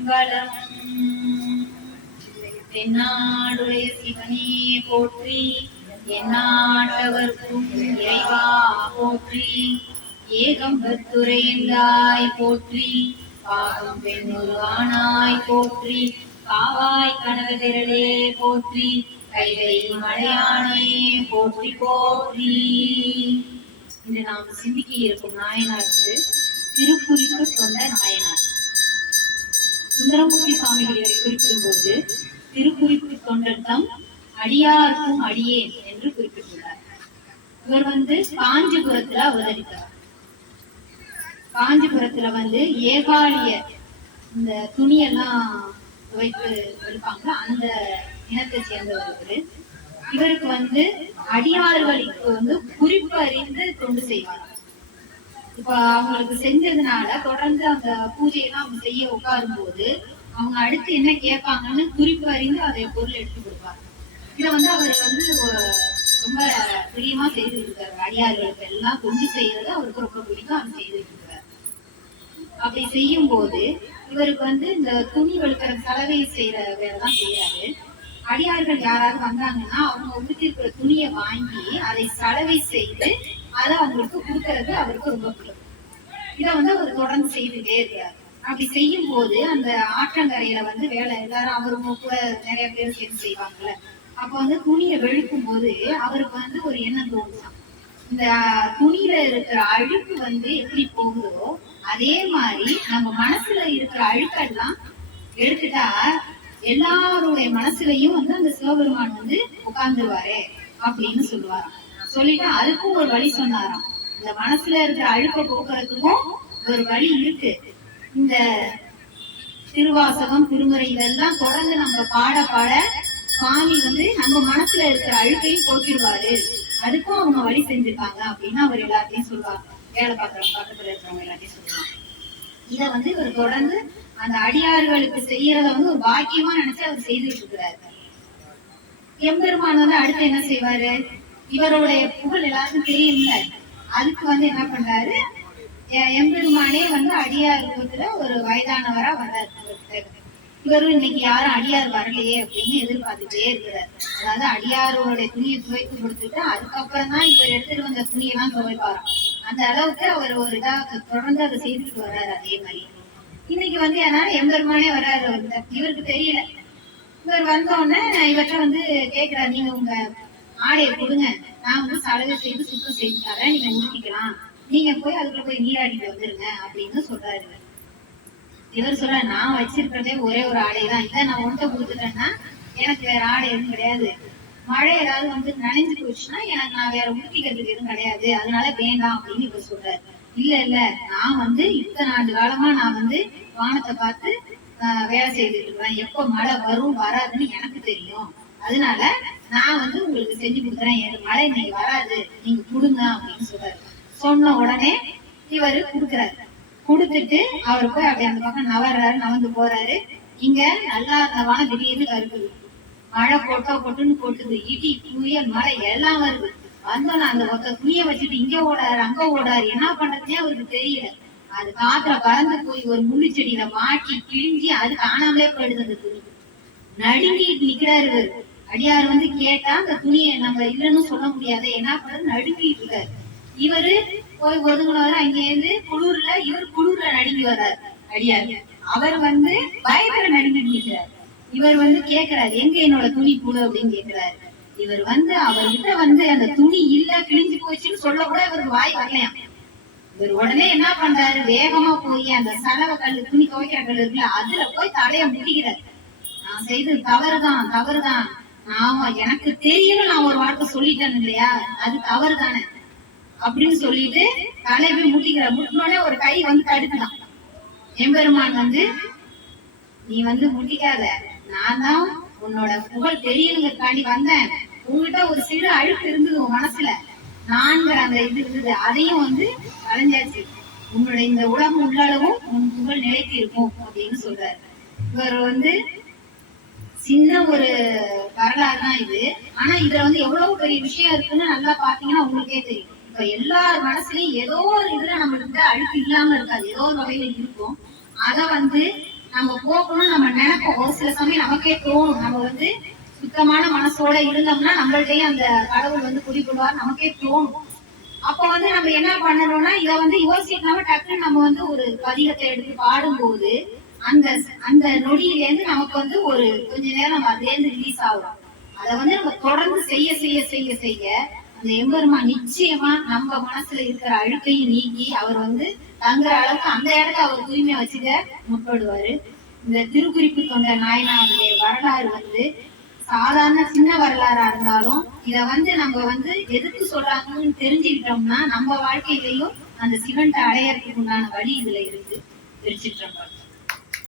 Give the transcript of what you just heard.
மங்களம். தென்னாடுடைய சிவனே போற்றி, எந்நாட்டவர்க்கும் இறைவா போற்றி, ஏகம்பத்துரையந்தாய் போற்றி, பாகம் பெண்ணுருவானாய் போற்றி, காவாய் கனகதிரளே போற்றி, கைலை மலையானே போற்றி போற்றி. இன்று நாம் சிந்திக்க இருக்கும் நாயனார் வந்து திருக்குறிப்பு கொண்ட நாயனார். சுந்தரமூர்த்தி சுவாமிகளை குறிப்பிடும்போது திருக்குறிப்பு தொண்டர்தம் அடியார்க்கும் அடியேன் என்று குறிப்பிட்டுள்ளார். இவர் வந்து காஞ்சிபுரத்துல அவதரித்தார். காஞ்சிபுரத்துல வந்து ஏகாலிய இந்த துணியெல்லாம் வைத்து எடுப்பாங்க, அந்த இனத்தை சேர்ந்தவர். இவருக்கு வந்து அடியார்களுக்கு வந்து குறிப்பு அறிந்து தொண்டு செய்வார். இப்ப அவங்களுக்கு செஞ்சதுனால தொடர்ந்து அந்த பூஜையெல்லாம் அவங்க செய்ய உட்காரும் போது அவங்க அடுத்து என்ன கேட்பாங்கன்னு குறிப்பு அறிந்து அதை பொருள் எடுத்து கொடுப்பாங்க. இதை வந்து அவர் வந்து ரொம்ப பிரியமா செய்து இருக்காரு. அடியார்களுக்கு எல்லாம் தொண்டு செய்யறது அவருக்கு ரொம்ப பிடிக்கும், அவர் செய்து இருக்காரு. அப்படி செய்யும் போது இவருக்கு வந்து இந்த துணி வெளுக்கிற சலவை செய்யற வேலைதான் செய்யறாரு. அடியார்கள் யாராவது வந்தாங்கன்னா அவங்க உடுத்திருக்கிற துணியை வாங்கி அதை சலவை செய்து அதை அவங்களுக்கு கொடுக்கறது அவருக்கு ரொம்ப பிடிக்கும். இதை வந்து அவர் தொடர்ந்து செய்துட்டே இருக்காரு. அப்படி செய்யும் போது அந்த ஆற்றங்கரையில வந்து வேலை எல்லாரும் அவருக்கு கூட நிறைய பேர் சேர்ந்து செய்வாங்கல்ல. அப்ப வந்து துணியை வெளுக்கும் போது அவருக்கு வந்து ஒரு எண்ணம் தோணுச்சான், இந்த துணியில இருக்கிற அழுக்கு வந்து எப்படி போகுதோ அதே மாதிரி நம்ம மனசுல இருக்கிற அழுக்கெல்லாம் எடுத்துட்டா எல்லாருடைய மனசுலயும் வந்து அந்த சிவபெருமான் வந்து உட்கார்ந்துருவாரு அப்படின்னு சொல்லுவாராம். சொல்லிட்டு அதுக்கும் ஒரு வழி சொன்னாராம். இந்த மனசுல இருக்கிற அழுக்க போக்குறதுக்கும் ஒரு வழி இருக்கு. இந்த திருவாசகம் திருமுறை இதெல்லாம் தொடர்ந்து நம்ம பாட பாட சுவாமி வந்து நம்ம மனசுல இருக்கிற அழுக்கையும் போக்கிடுவாரு, அதுக்கும் அவங்க வழி செஞ்சிருக்காங்க அப்படின்னு அவர் எல்லாத்தையும் சொல்லுவாங்க. வேலை பார்க்கறவங்க பக்கத்துல இருக்கிறவங்க எல்லாத்தையும் சொல்லுவாங்க. இத வந்து இவர் தொடர்ந்து அந்த அடியார்களுக்கு செய்யறத வந்து ஒரு பாக்கியமா நினைச்சு அவர் செய்துட்டு இருக்கிறாரு. எம்பெருமான் வந்து அடுத்து என்ன செய்வாரு, இவருடைய புகழ் எல்லாருக்கும் தெரியும்ல, அதுக்கு வந்து என்ன பண்றாரு, எம்பெருமானே வந்து அடியார் ரூபத்துல ஒரு வயதானவரா வர்றாரு. இவரும் இன்னைக்கு யாரும் அடியார் வரலையே அப்படின்னு எதிர்பார்த்துட்டே இருக்கிறார். அதாவது அடியாரோட துணியை துவைத்து கொடுத்துட்டு அதுக்கப்புறம் தான் இவர் எடுத்துட்டு வந்த துணியெல்லாம் துவைப்பாராம். அந்த அளவுக்கு அவர் ஒரு இதா தொடர்ந்து அதை செய்துட்டு வர்றாரு. அதே மாதிரி இன்னைக்கு வந்து ஏன்னா எம்பெருமானே வர்றாரு. இவருக்கு தெரியல. இவர் வந்தோடனே இவற்றை வந்து கேட்கிறாரு, நீங்க உங்க ஆடையை கொடுங்க, நான் வந்து சலவை செய்து சுத்தம் செய்து தரேன், நீங்க ஊட்டிக்கலாம், நீங்க போய் அதுக்குள்ள போய் நீராடிட்டு வந்துருங்க அப்படின்னு சொல்றாரு. இவர் சொல்ற, நான் வச்சிருக்கிறதே ஒரே ஒரு ஆடை தான், இதை நான் ஒன்றை கொடுத்துட்டேன்னா எனக்கு வேற ஆடை எதுவும் கிடையாது, மழை ஏதாவது வந்து நனைஞ்சு போச்சுன்னா எனக்கு நான் வேற ஊட்டிக்கிறதுக்கு எதுவும் கிடையாது, அதனால வேண்டாம் அப்படின்னு இவர் சொல்றாரு. இல்ல இல்ல, நான் வந்து இத்தனை ஆண்டு காலமா நான் வந்து வானத்தை பார்த்து வேலை செய்துட்டு இருக்கிறேன், எப்ப மழை வரும் வராதுன்னு எனக்கு தெரியும், அதனால நான் வந்து உங்களுக்கு செஞ்சு கொடுக்குறேன், எனக்கு மழை இன்னைக்கு வராது, நீங்க கொடுங்க அப்படின்னு சொல்றாரு. சொன்ன உடனே இவரு கொடுக்குறாரு. கொடுத்துட்டு அவரு போய் அப்படி அந்த பக்கம் நவர்றாரு, நவந்து போறாரு. இங்க நல்லா அந்த வானம் திடீர்னு கருக்குது, மழை பொட்டுன்னு போட்டுது, இடி புயல் மழை எல்லாம் வருது. வந்தோன்னா அந்த பக்கம் துணியை வச்சுட்டு இங்க ஓடாரு அங்க ஓடாரு, என்ன பண்றதுன்னே அவருக்கு தெரியல. அது காத்துல பறந்து போய் ஒரு முள்ளு செடியில மாட்டி கிழிஞ்சி அது காணாமலே போயிடுது. அந்த துணி நடுங்கிட்டு நிக்கிறாரு. அடியார் வந்து கேட்டா அந்த துணியை நம்ம இல்லைன்னு சொல்ல முடியாது, என்ன பண்றது, நடுங்கிட்டு இருக்காரு. இவரு போய் ஒதுங்கினவரு அங்கேருந்து குளிர்ல, இவர் குளிர்ல நடுங்கி வர்றாரு. அடியார் அவர் வந்து பயத்துல நடுங்கிட்டு நிற்கிறார். இவர் வந்து கேட்கிறாரு, எங்க என்னோட துணி குழு அப்படின்னு கேட்கிறாரு. இவர் வந்து அவர்கிட்ட வந்து அந்த துணி இல்ல கிழிஞ்சு போச்சுன்னு சொல்ல கூட இவருக்கு வாய் வரலையாம். இவர் உடனே என்ன பண்றாரு, வேகமா போய் அந்த சலவை கல்லு, துணி துவைக்கிற கல்லு இருக்குல்ல, அதுல போய் தலைய முடிக்கிறார். நான் செய்தது தவறுதான் தவறுதான், நான் எனக்கு தெரியல, நான் ஒரு வார்த்தை சொல்லிட்டேன் இல்லையா, அது தவறு தானே அப்படின்னு சொல்லிட்டு தலையை போய் முட்டிக்கிறார். முட்டினோடனே ஒரு கை வந்து தடுக்கலாம். எம்பெருமான் வந்து, நீ வந்து முட்டிக்காத, நான் தான் உன்னோட புகழ் தெரியணுங்கிறதுக்காண்டி வந்தேன், உங்ககிட்ட ஒரு சிறு அழுக்கு இருந்தது உன் மனசுல, நான்கிற அந்த இது இருந்தது, அதையும் வந்து கலைஞ்சாச்சு, உன்னுடைய இந்த உலகம் உள்ளளவும் உன் புகழ் நிலைத்து இருக்கும் அப்படின்னு சொல்றாரு. இவர் வந்து சின்ன ஒரு வரலாறு தான் இது, ஆனா இதுல வந்து எவ்வளவு பெரிய விஷயம் இருக்குன்னு நல்லா பாத்தீங்கன்னா உங்களுக்கே தெரியும். இப்ப எல்லார் மனசுலயும் ஏதோ ஒரு இதுல நம்மளுக்கு அழுக்கு இல்லாம இருக்காது, ஏதோ ஒரு வகையில இருக்கும். அத வந்து நம்ம போகணும்னு நம்ம நினைப்போம். ஒரு சில சமயம் நமக்கே தோணும், நம்ம வந்து சுத்தமான மனசோட இருந்தோம்னா நம்மள்டையும் அந்த கடவுள் வந்து குடிக்கொள்வார் நமக்கே தோணும். அப்ப வந்து நம்ம என்ன பண்ணணும்னா இத வந்து யோசிக்காம டக்குன்னு நம்ம வந்து ஒரு பதிகத்தை எடுத்து பாடும்போது அந்த அந்த நொடியில இருந்து நமக்கு வந்து ஒரு கொஞ்ச நேரம் அதுல இருந்து ரிலீஸ் ஆகும். அதை வந்து நம்ம தொடர்ந்து செய்ய செய்ய செய்ய செய்ய அந்த எம்பெருமான் நிச்சயமா நம்ம மனசுல இருக்கிற அழுக்கையும் நீக்கி அவர் வந்து தங்குற அளவுக்கு அந்த இடத்த அவர் தூய்மையா வச்சுக்க முற்படுவாரு. இந்த திருக்குறிப்பு கொண்ட நாயனாருடைய வரலாறு வந்து சாதாரண சின்ன வரலாறா இருந்தாலும் இத வந்து நம்ம வந்து எதுக்கு சொல்றாங்கன்னு தெரிஞ்சுக்கிட்டோம்னா நம்ம வாழ்க்கையிலையும் அந்த சிவன்ட்ட அடையறதுக்கு உண்டான வழி இதுல இருக்கு. திருச்சிற்றம்பலம்.